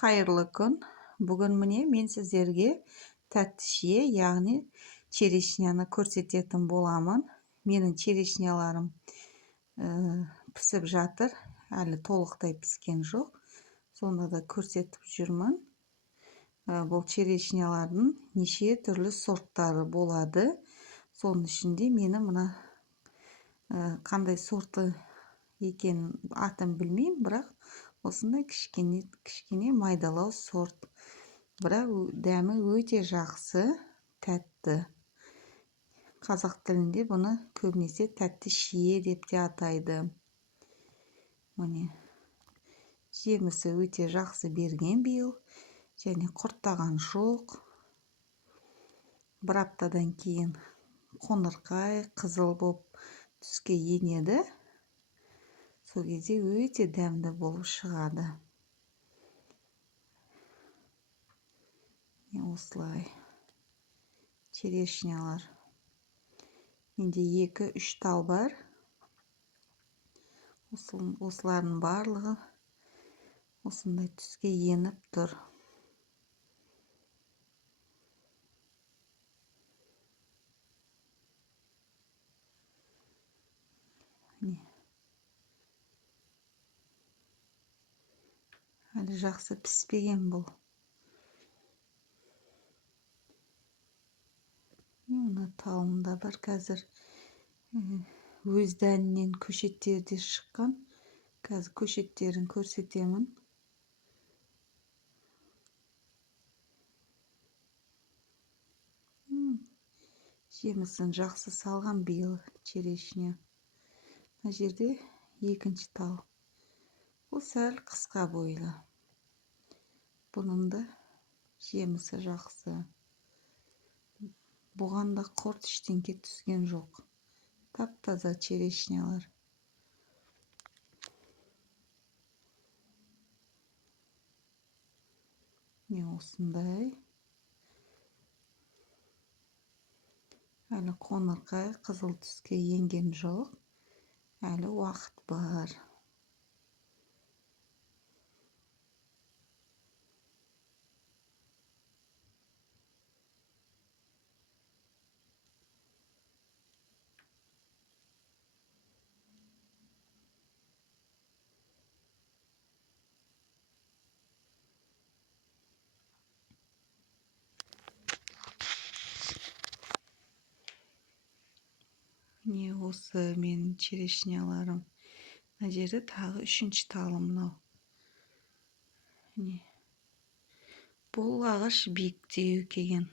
Қайырлы күн. Бүгін міне мен сіздерге тәтті шие, яғни черешняны көрсететін боламын. Менің черешняларым пісіп жатыр. Әлі толықтай піскен жоқ. Сонда да көрсетіп жүрмін. Бұл черешнялардың неше түрлі сорттары болады. Соның ішінде мені мына қандай сорты екенін атын білмеймін, бірақ осындай кішкене майдалау сорт. Бірақ дәмі өте жақсы, тәтті. Қазақ тілінде бұны көбінесе тәтті шие деп те атайды. Міне, жемісі өте жақсы берген биыл, және құрттаған жоқ. Бір аптадан кейін қоңырқай қызыл боп түске енеді. Сол кезде өте дәмді болып шығады. Осылай черешнялар. Менде 2-3 тал бар. Осылардың барлығы осындай түске еніп тұр. Әлі жақсы піспеген бұл. Мына талымда бар, қазір өз дәнінен көшеттері де шыққан. Қазір көшеттерін көрсетемін. Жемісін жақсы салған биыл черешня. Мына жерде 2-ші тал. Бұл сәл қысқа бойлы. Бұның да жемісі жақсы. Бұған да құрт ештеңке түскен жоқ. Тап-таза черешнялар. Осындай. Әлі қоңырқай қызыл түске енген жоқ. Әлі уақыт бар. Не осы менің черешняларым. Мына жерде тағы 3-ші талым мынау. Бұл ағаш биіктеу екен.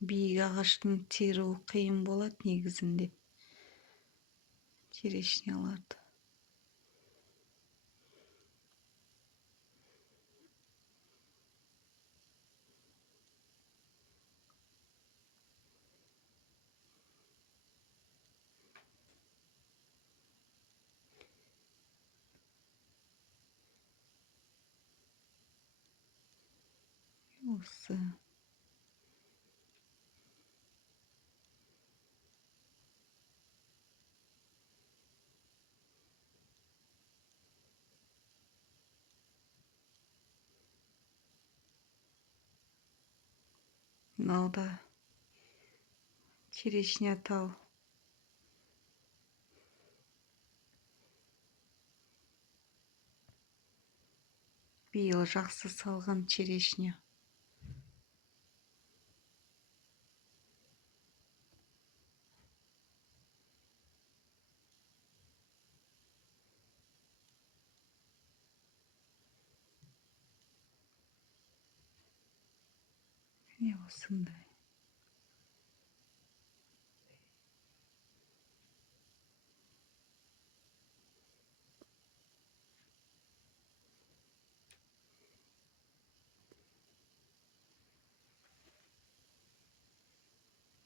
Биік ағаштың теруі қиын болады негізінде. Черешняларды. Осы. Мынау да черешня тал. Биыл жақсы салған черешня. Осындай.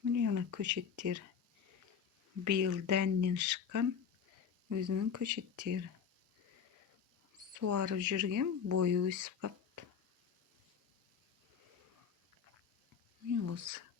Міне көшеттер. Биыл дәнінен шыққан өзінің көшеттері. Суарып жүрген, бойы өсіп қапты. Осы.